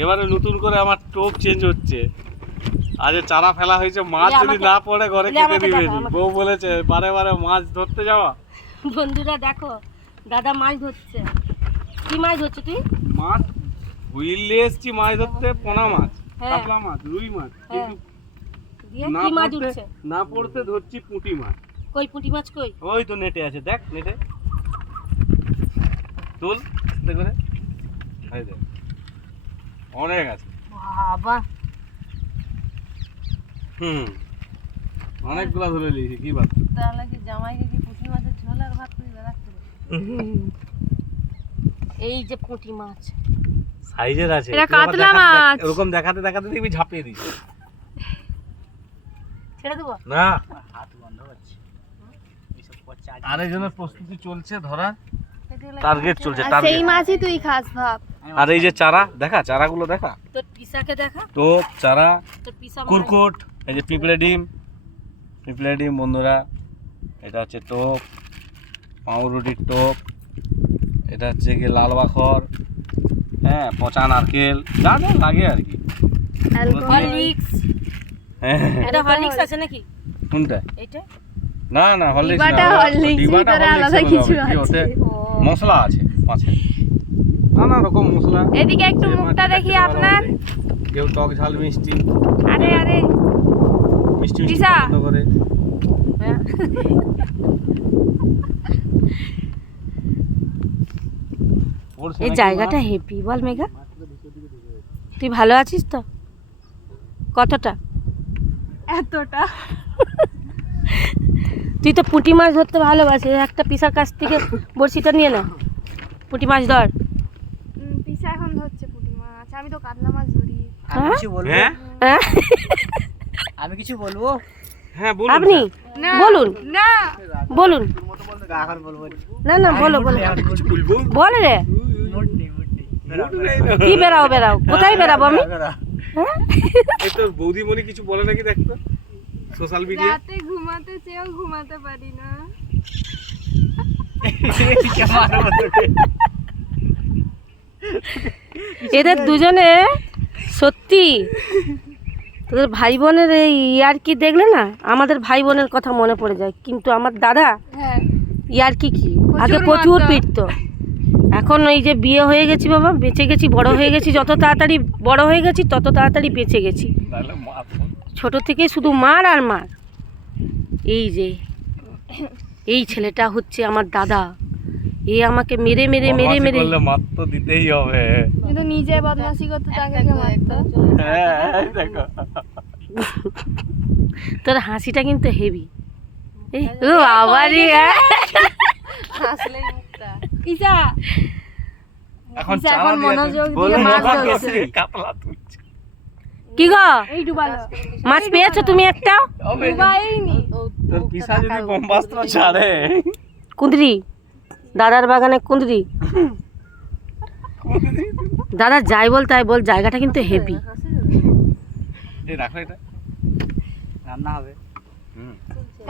এবারে নতুন করে আমার টোপ চেঞ্জ হচ্ছে। আজ চারা ফেলা হয়েছে, মাছ যদি না পড়ে ঘরে খেতে দিবে। বউ বলেছে বারে বারে মাছ ধরতে যাওয়া। বন্ধুরা দেখো দাদা মাছ ধরছে। কি মাছ ধরছে তুই? মাছ হুইলে এসছি মাছ ধরতে, পোনা মাছ, কাতলা মাছ, রুই মাছ। কিন্তু কি মাছ উঠছে না পড়তে ধরছি পুঁটি মাছ। কই পুঁটি মাছ কই? ওই তো নেটে আছে, দেখ নেটে তুল আস্তে করে। এই দেখ অনেক আছে বাবা। অনেকগুলা ধরে নিয়েছি। কি ভাব তাহলে কি জামাইকে কি পুঁটি মাছের ঝোল আর ভাত করে রাখতে? এই যে পুঁটি মাছ সাইজের আছে, এটা কাতলা মাছ। এরকম দেখাতে দেখাতে দেখবি ঝাঁপিয়ে দিছে। ছেড়ে দেবো না, হাত বন্ধ হচ্ছে। এইসব পচা আরেকজনের প্রস্তুতি চলছে, ধরা টার্গেট চলছে। সেই মাছই তুই খাস ভাব। আর এই যে চারা দেখা, চারাগুলো দেখা, তোর পিসাকে দেখা, টোপ চারা, তোর পিসা কুরকুট, এই যে পিঁপড়ে ডিম, পিঁপড়ে ডিম বন্ধুরা। এটা হচ্ছে টোপ, পাউরুটির টোপ। এটা হচ্ছে কি লাল বাখর, হ্যাঁ, পচা নারকেল, যা যা লাগে আর কি। হরলিক্স। হ্যাঁ, এটা হরলিক্স আছে নাকি? কোনটা? এইটা না না, হরলিক্স না, ডিবাটা হরলিক্স, ডিবাটা ভিতরে হরলিক্স আলাদা বলা কিছু হবে। কি আছে। ওতে মশলা আছে মাছের, নানা রকম মশলা। এদিকে একটু যে মুখটা মাছটা দেখি খেতে ভালো আপনার। লাগে। কেউ টক ঝাল মিষ্টি, আরে আরে মিষ্টি মিষ্টি দিশা। পছন্দ করে। ওর এই সেনাকি জায়গাটা মাছ। হেভি বল মেঘা। তুই ভালো আছিস তো? কতটা? এতটা। তুই তো পুঁটি মাছ ধরতে ভালোবাসিস, একটা পিসার কাছ থেকে বড়শিটা নিয়ে না, পুঁটি মাছ ধর। পিসা এখন ধরছে পুঁটি মাছ, আমি তো কাতলা মাছ ধরি। আমি কিছু বলবো? হ্যাঁ হ্যাঁ? আমি কিছু বলবো? হ্যাঁ বলুন। আপনি না বলুন না বলুন। এখন বলবো? না না বলো বলো, কিছু বলবো? বল রে। মুড নেই, মুড নেই। কি বেরাও বেরাও, কোথায় বেরাবো আমি? হ্যাঁ? এই তোর বৌদিমণি কিছু বলে নাকি দেখতো সোশ্যাল মিডিয়া। রাতে ঘুমাতে চেয়েও ঘুমাতে পারি না। এদের দুজনে সত্যি, তোদের ভাই বোনের এই ইয়ার্কি দেখলে না আমাদের ভাই বোনের কথা মনে পড়ে যায়। কিন্তু আমার দাদা হ্যাঁ ইয়ার্কি কি, আগে প্রচুর পিটতো। এখন এই যে বিয়ে হয়ে গেছি বাবা, বেঁচে গেছি, বড় হয়ে গেছি, যত তাড়াতাড়ি বড় হয়ে গেছি তত তাড়াতাড়ি বেঁচে গেছি। তাহলে মাছ ছোট থেকে শুধু মার আর মার। এই যে এই ছেলেটা হচ্ছে আমার দাদা, এ আমাকে মেরে মেরে মেরে মেরে। করলে মাছ তো দিতেই হবে। কিন্তু নিজে বদমাশি করতে তাকে কে মারতো? হ্যাঁ দেখো, তোর হাসিটা কিন্তু হেভি। ও আবারই পিসা এখন পিসা চারা এখন দিয়ে মনোযোগ বলো, দিয়ে মাছ মাছ ধরছে। ধরছে, কাতলা তুলছে। কি গো, এই ডুবালো মাছ পেয়েছো তুমি একটা? ডুবাইনি। তোর পিসা যদি বোম্বাস্ত্র ছাড়ে। কুঁদরি, দাদার বাগানে কুঁদরি। দাদা যাই বল তাই বল, জায়গাটা কিন্তু হেভি। এই রাখো এটা, রান্না হবে।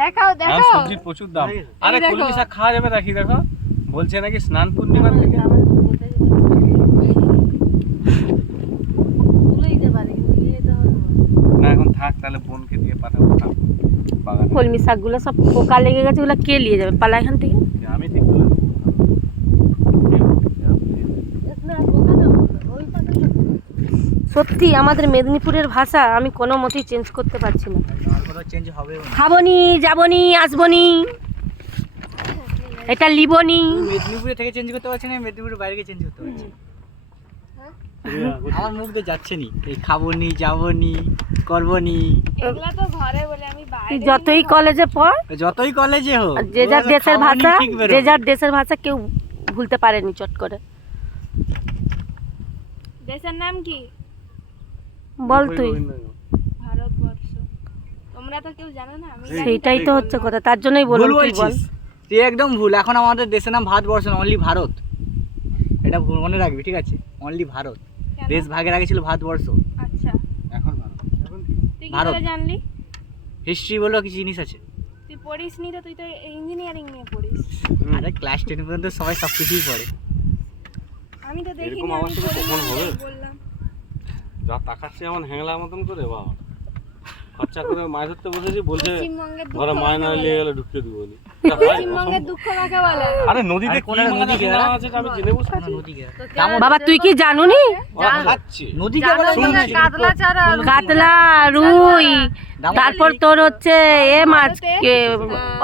দেখাও আর দেখাও। সবজির প্রচুর দাম। আরে দেখো। কলমি শাক খাওয়া যাবে নাকি? দেখো বলছে নাকি স্নান পূর্ণিমার থেকে। না এখন থাক, তাহলে বোনকে দিয়ে পাঠাবো থাক বাগানে। কলমি শাকগুলো সব পোকা লেগে গেছে, ওগুলো কে নিয়ে যাবে? পালা এখান থেকে। আমি ঠিক করে দেবো। সত্যি আমাদের মেদিনীপুরের ভাষা আমি কোনো মতেই চেঞ্জ করতে পারছি না। আর কোনো চেঞ্জ হবে না। খাবনি, যাবনি, আসবনি, এটা লিবনি। মেদিনীপুরে থেকে চেঞ্জ করতে পারছি না, মেদিনীপুরের বাইরে গিয়ে চেঞ্জ করতে পারছি। আমার মুখ দিয়ে যাচ্ছে নি, এই খাবনি, যাবনি, করবনি। এগুলা তো ঘরে বলে, আমি তুই বাইরে। যতই কলেজে পড়, যতই কলেজে হোক, আর যে যার দেশের খাবনি ভাষা, ঠিক বেরোবে। যে যার দেশের ভাষা কেউ ভুলতে পারেনি চট করে। দেশের নাম কি? বল তুই। ভারতবর্ষ। তোমরা তো কেউ জানো না, আমি জানি। সেইটাই তো হচ্ছে কথা, তার জন্যই ভুল বলুন, তুই বল। বলছিস, তুই একদম ভুল। এখন আমাদের দেশের নাম ভারতবর্ষ না, অনলি ভারত। এটা ভুল মনে রাখবি, ঠিক আছে? অনলি ভারত। কেন? দেশ ভাগের আগে ছিল ভারতবর্ষ। আচ্ছা, এখন ভালো। তুই কি ভারত। করে জানলি? হিস্ট্রি বলে কিছু জিনিস আছে। তুই পড়িস নি তো, তুই তো ইঞ্জিনিয়ারিং নিয়ে পড়িস। আরে ক্লাস 10 পর্যন্ত সবাই সব কিছুই পড়ে। আমি তো দেখিনি, এরকম আমি অবস্থা তো পড়িনি, কখন হবে? বললাম। যা তাকাচ্ছে এমন হ্যাংলা মতন করে বাবা, খরচা করে মাছ ধরতে বসেছি, বলছে পশ্চিমবঙ্গের দুঃখ ঘরে মাছ না কাকে নিয়ে বলে? গেলে ঢুকিয়ে দিব বলি। পশ্চিমবঙ্গের দুঃখ কাকে বলে? আরে নদীতে আর কি কোনারে মাছ নদী আছে গেরা? না আছে আমি জেনে বসে আছি। নদী গেরা। বাবা তুই কি জানুনি? ওরা খাচ্ছে। নদী কে বলে শুনছি। শুনেছি। কাতলা চারা কাতলা, রুই, তারপর তোর হচ্ছে এ মাছ,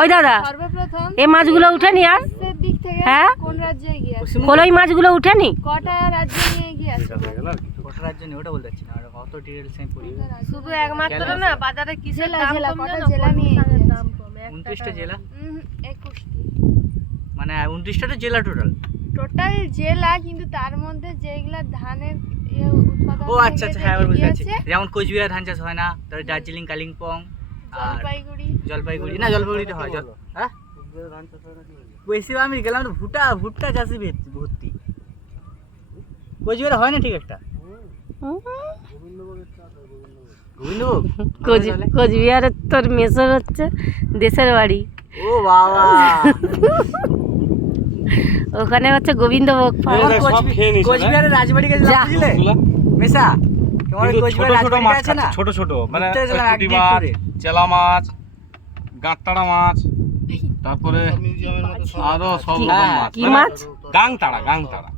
ওই দাদা সর্বপ্রথম এ মাছগুলো উঠেনি আর? দেশের দিক থেকে হ্যাঁ? কোন রাজ্যে এগিয়ে আছে? কলই মাছগুলো উঠেনি? কটা রাজ্য নিয়ে এগিয়ে আছে? এটা হয়ে গেল আর কি। কটা রাজ্য নেই ওটা বলতে পারছি না, আর অত ডিটেলস আমি পড়ি। শুধু একমাত্র না, বাজারে কিসের জেলা, দাম জেলা, কম কটা জানো? জেলা নিয়ে শাকের এগিয়ে দাম আছে? কম, 29টা জেলা, 21টি মানে 29টা তো জেলা টোটাল। টোটাল জেলা, কিন্তু তার মধ্যে যেগুলা ধানের উৎপাদন ও আচ্ছা থেকে আচ্ছা, হ্যাঁ এবার বুঝতে এগিয়ে পারছি। আছে, যেমন কোচবিহার ধান চাষ হয় না, তারপরে দার্জিলিং, কালিম্পং আর জলপাইগুড়ি, জলপাইগুড়ি, না জলপাইগুড়িতে হয় হ্যাঁ বেশি আমি গেলাম তো ভুট্টা চাষি ভর্তি। কোচবিহারে হয় না ঠিক একটা গোবিন্দভোগ? কোচবিহারের তোর মেসর হচ্ছে দেশের বাড়ি, ও বাবা, ওখানে হচ্ছে গোবিন্দভোগ এই পাওয়া। দেখ, সব খেয়ে নিস, কোচবিহারের রাজবাড়ি গেছিলাম যা। বুঝলে এগুলা? মেসা, তোমার কিন্তু ছোট কোচবিহার ছোট রাজবাড়ি মাছ আছে না, খাচ্ছে, ছোট ছোট মানে ঘুরতে গেছিলাম ওই একদিন পুঁটি মাছ, tour-এ। চেলা মাছ, গাঁটতাড়া মাছ, তারপরে আরো সব রকম হ্যাঁ, মাছ, কি মানে মাছ? গাংতাড়া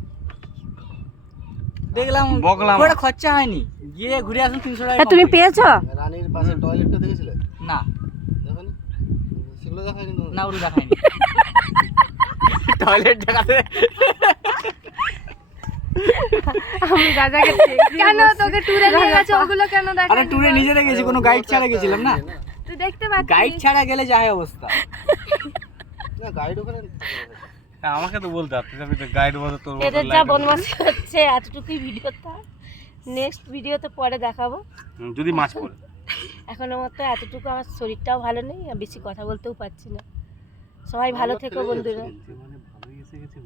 দেখলাম বগলা খুব একটা মাছ। খরচা হয়নি, গিয়ে ঘুরে আসুন 300 তা টাকা তুমি পেয়েছো? রানীর পাশে টয়লেটটা দেখেছিলে? না দেখোনি? সেগুলো দেখায়নি তোমাকে? না ওগুলো দেখায়নি টয়লেট দেখাতে আমি দাদাকে কেন তোকে ট্যুরে নিয়ে গেছে ওগুলো কেন আরে দেখালি? ট্যুরে নিজে গেছি, কোনো গাইড ছাড়া গেছিলাম না, তুই দেখতে পাচ্ছিস? গাইড ছাড়া গেলে যা হয় অবস্থা। না, গাইড ওখানে হ্যাঁ, আমাকে তো বলতে পারতিস, আমি তো গাইড বলতে তোর মতো এদের যা লাইট বদমাশি হচ্ছে, এতটুকুই ভিডিওটা, নেক্সট ভিডিওতে পরে দেখাবো। যদি মাছ পড়ে। এখন আমার তো এতটুকু, আমার শরীরটাও ভালো নেই আর বেশি কথা বলতেও পারছি না। সবাই ভালো থেকো বন্ধুরা। মানে ভালোই এসে গেছে।